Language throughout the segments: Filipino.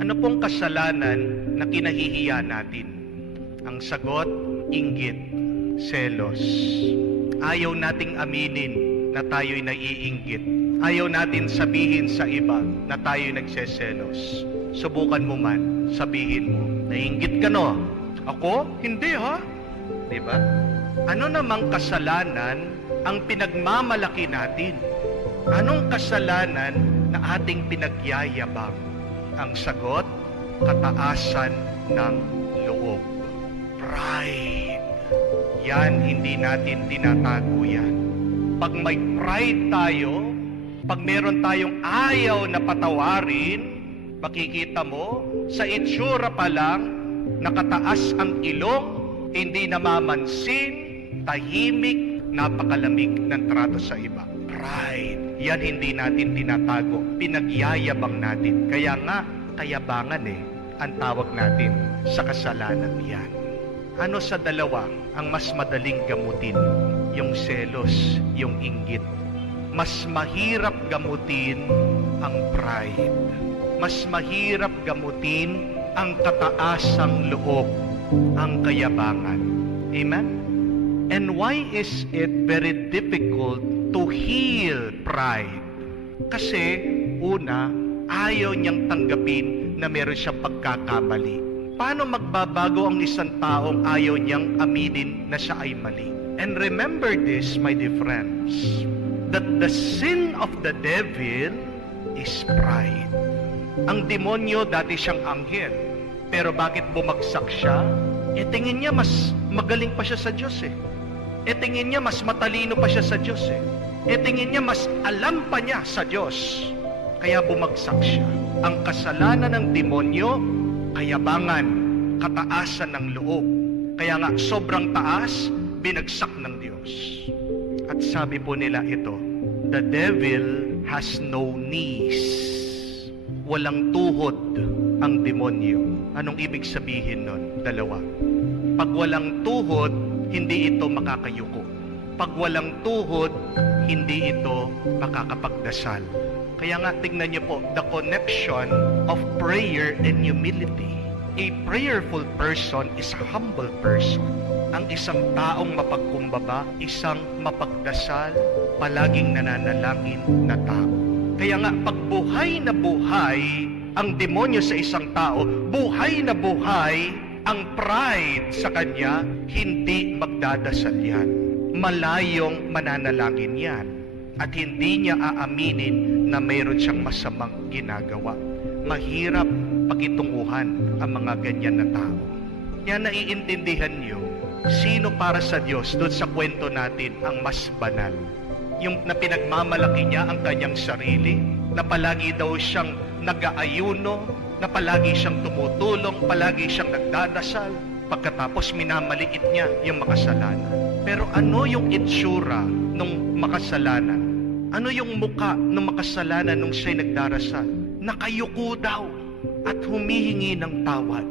Ano pong kasalanan na kinahihiya natin? Ang sagot, inggit, selos. Ayaw nating aminin na tayo'y naiinggit. Ayaw natin sabihin sa iba na tayo'y nagseselos. Subukan mo man, sabihin mo, naiinggit ka no? Ako? Hindi ha? Diba? Ano namang kasalanan ang pinagmamalaki natin? Anong kasalanan na ating pinagyayabang? Ang sagot, kataasan ng loob. Pride. Yan, hindi natin tinatago yan. Pag may pride tayo, pag meron tayong ayaw na patawarin, makikita mo, sa itsura pa lang, nakataas ang ilong, hindi namamansin, tahimik, napakalamig ng trato sa iba. Pride. Yan hindi natin tinatago. Pinagyayabang natin. Kaya nga, kayabangan ang tawag natin sa kasalanan yan. Ano sa dalawa ang mas madaling gamutin? Yung selos, yung inggit. Mas mahirap gamutin ang pride. Mas mahirap gamutin ang kataasang loob, ang kayabangan. Amen? And why is it very difficult to heal pride? Kasi, una, ayaw niyang tanggapin na meron siyang pagkakamali. Paano magbabago ang isang taong ayaw niyang aminin na siya ay mali? And remember this, my dear friends, that the sin of the devil is pride. Ang demonyo, dati siyang anghel. Pero bakit bumagsak siya? Tingin niya mas magaling pa siya sa Diyos tingin niya mas matalino pa siya sa Diyos tingin niya mas alam pa niya sa Diyos. Kaya bumagsak siya. Ang kasalanan ng demonyo, kayabangan, kataasan ng loob. Kaya nga, sobrang taas, binagsak ng Diyos. At sabi po nila ito, the devil has no knees. Walang tuhod ang demonyo. Anong ibig sabihin nun? Dalawa. Pag walang tuhod, hindi ito makakayuko. Pag walang tuhod, hindi ito makakapagdasal. Kaya nga, tingnan niyo po, the connection of prayer and humility. A prayerful person is a humble person. Ang isang taong mapagkumbaba, isang mapagdasal, palaging nananalangin na tao. Kaya nga, pag buhay na buhay ang demonyo sa isang tao, buhay na buhay ang pride sa kanya, hindi magdadasal yan. Malayong mananalangin yan. At hindi niya aaminin na mayroon siyang masamang ginagawa. Mahirap pakitunguhan ang mga ganyan na tao. Yan, naiintindihan niyo, sino para sa Diyos doon sa kwento natin ang mas banal? Yung na pinagmamalaki niya ang kanyang sarili, na palagi daw siyang nag-aayuno, na palagi siyang tumutulong, palagi siyang nagdadasal, pagkatapos minamaliit niya yung makasalanan. Pero ano yung itsura ng makasalanan? Ano yung muka ng makasalanan nung siya'y nagdarasal? Nakayuko daw at humihingi ng tawad.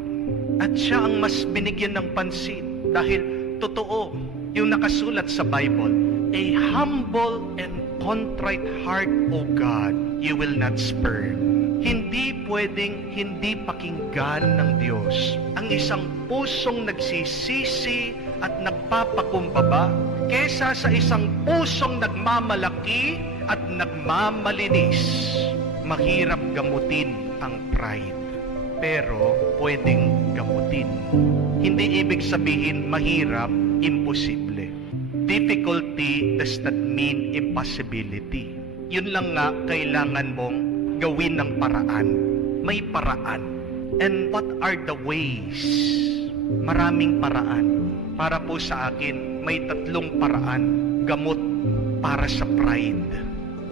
At siya ang mas binigyan ng pansin dahil totoo yung nakasulat sa Bible, a humble and contrite heart, O God, you will not spurn. Hindi pwedeng hindi pakinggan ng Diyos ang isang pusong nagsisisi at nagpapakumbaba kesa sa isang pusong nagmamalaki at nagmamalinis. Mahirap gamutin ang pride, pero pwedeng gamutin. Hindi ibig sabihin mahirap, imposible. Difficulty does not mean impossibility. Yun lang nga kailangan mong gawin ng paraan. May paraan. And what are the ways? Maraming paraan. Para po sa akin, may 3 paraan. Gamot para sa pride.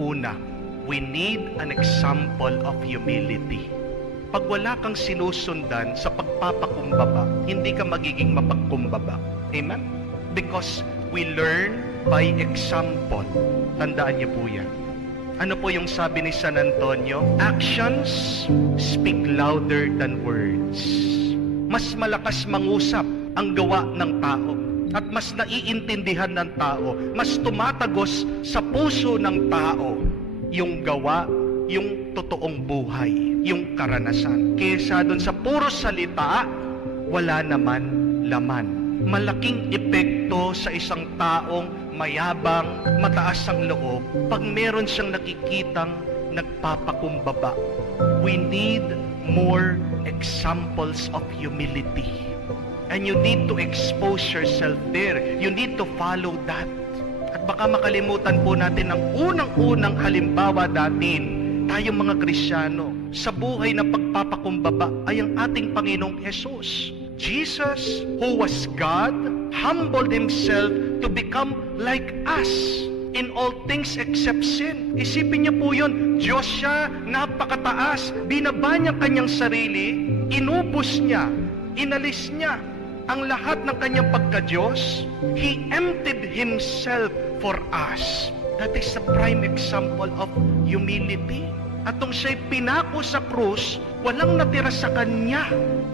Una, we need an example of humility. Pag wala kang sinusundan sa pagpapakumbaba, hindi ka magiging mapagkumbaba. Amen? Because we learn by example. Tandaan niyo po yan. Ano po yung sabi ni San Antonio? Actions speak louder than words. Mas malakas mangusap ang gawa ng tao at mas naiintindihan ng tao, mas tumatagos sa puso ng tao yung gawa, yung totoong buhay. yung karanasan. Kesa doon sa puro salita, wala naman laman. Malaking epekto sa isang taong mayabang, mataas ang loob, pag meron siyang nakikitang nagpapakumbaba. We need more examples of humility. And you need to expose yourself there. You need to follow that. At baka makalimutan po natin ang unang-unang halimbawa natin, tayong mga Kristiyano, sa buhay na pagpapakumbaba ay ang ating Panginoong Jesus. Jesus, who was God, humbled Himself to become like us in all things except sin. Isipin niyo po yun, Diyos siya, napakataas, binaba niya kanyang sarili, inubos niya, inalis niya ang lahat ng kanyang pagka-Diyos. He emptied Himself for us. That is a prime example of humility. At nung siya'y pinako sa krus, walang natira sa kanya.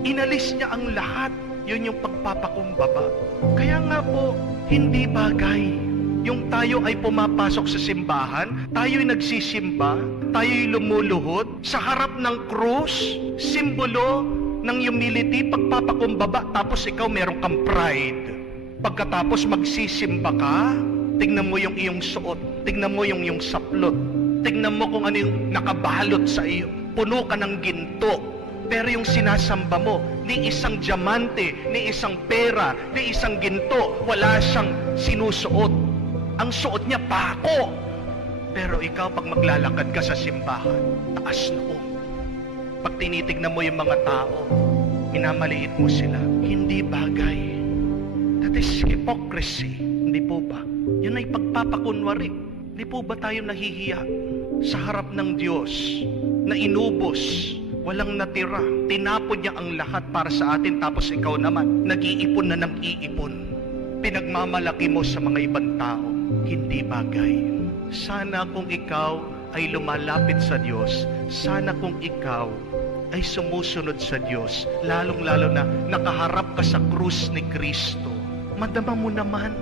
Inalis niya ang lahat. Yun yung pagpapakumbaba. Kaya nga po, hindi bagay yung tayo ay pumapasok sa simbahan, tayo'y nagsisimba, tayo'y lumuluhod sa harap ng krus, simbolo ng humility, pagpapakumbaba, tapos ikaw meron kang pride. Pagkatapos magsisimba ka, tingnan mo yung iyong suot, tingnan mo yung iyong saplot, tingnan mo kung ano yung nakabalot sa iyo. Puno ka ng ginto. Pero yung sinasamba mo, ni isang diamante, ni isang pera, ni isang ginto, wala siyang sinusuot. Ang suot niya, pako. Pero ikaw, pag maglalakad ka sa simbahan, taas noo. Pag tinitignan mo yung mga tao, minamaliit mo sila. Hindi bagay. That is hypocrisy. Hindi po ba? Yan ay pagpapakunwari. Hindi po ba tayo nahihiya sa harap ng Diyos na inubos, walang natira, tinapon niya ang lahat para sa atin, tapos ikaw naman, nag-iipon na ng iipon. Pinagmamalaki mo sa mga ibang tao. Hindi bagay. Sana kung ikaw ay lumalapit sa Diyos, sana kung ikaw ay sumusunod sa Diyos, lalong-lalo na nakaharap ka sa krus ni Kristo, madama mo naman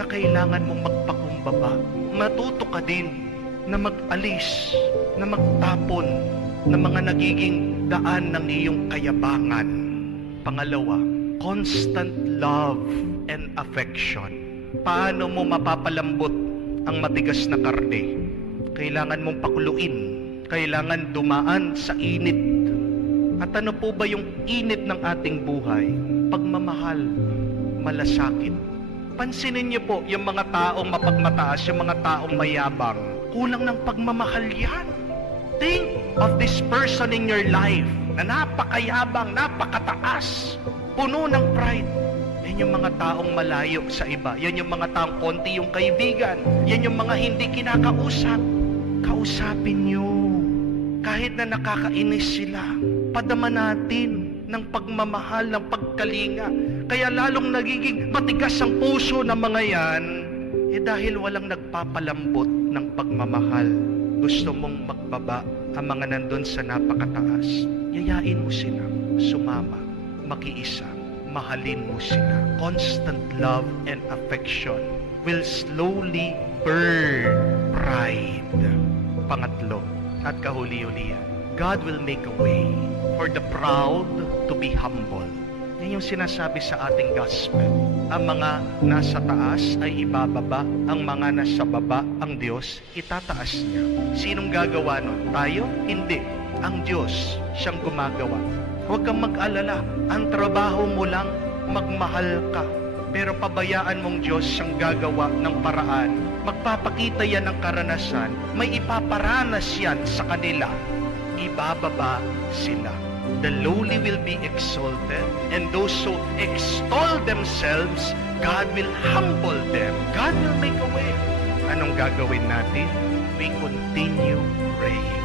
na kailangan mong magpakumbaba. Matuto ka din na mag-alis, na magtapon ng mga nagiging daan ng iyong kayabangan. Pangalawa, constant love and affection. Paano mo mapapalambot ang matigas na karne? Kailangan mong pakuluin. Kailangan dumaan sa init. At ano po ba yung init ng ating buhay? Pagmamahal, malasakit. Pansinin niyo po, yung mga taong mapagmataas, yung mga taong mayabang, kulang ng pagmamahal yan. Think of this person in your life na napakayabang, napakataas, puno ng pride. Yan yung mga taong malayo sa iba. Yan yung mga taong konti yung kaibigan. Yan yung mga hindi kinakausap. Kausapin nyo. Kahit na nakakainis sila, padama natin ng pagmamahal, ng pagkalinga. Kaya lalong nagiging matigas ang puso ng mga yan, dahil walang nagpapalambot ng pagmamahal. Gusto mong magbaba ang mga nandun sa napakataas. Yayain mo sila, sumama, makiisa, mahalin mo sila. Constant love and affection will slowly burn pride. Pangatlo, at kahuli-hulihan, God will make a way for the proud to be humble. Yan yung sinasabi sa ating gospel. Ang mga nasa taas ay ibababa, ang mga nasa baba, ang Diyos, itataas niya. Sinong gagawa nun? Tayo? Hindi. Ang Diyos, siyang gumagawa. Huwag kang mag-alala. Ang trabaho mo lang, magmahal ka. Pero pabayaan mong Diyos siyang gagawa ng paraan. Magpapakita yan ng karanasan. May ipaparanas yan sa kanila. Ibababa sila. The lowly will be exalted, and those who extol themselves, God will humble them. God will make a way. Anong gagawin natin? We continue praying.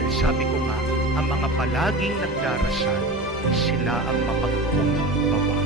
And sabi ko nga, ang mga palaging nagdarasal, sila ang mapagkumbaba.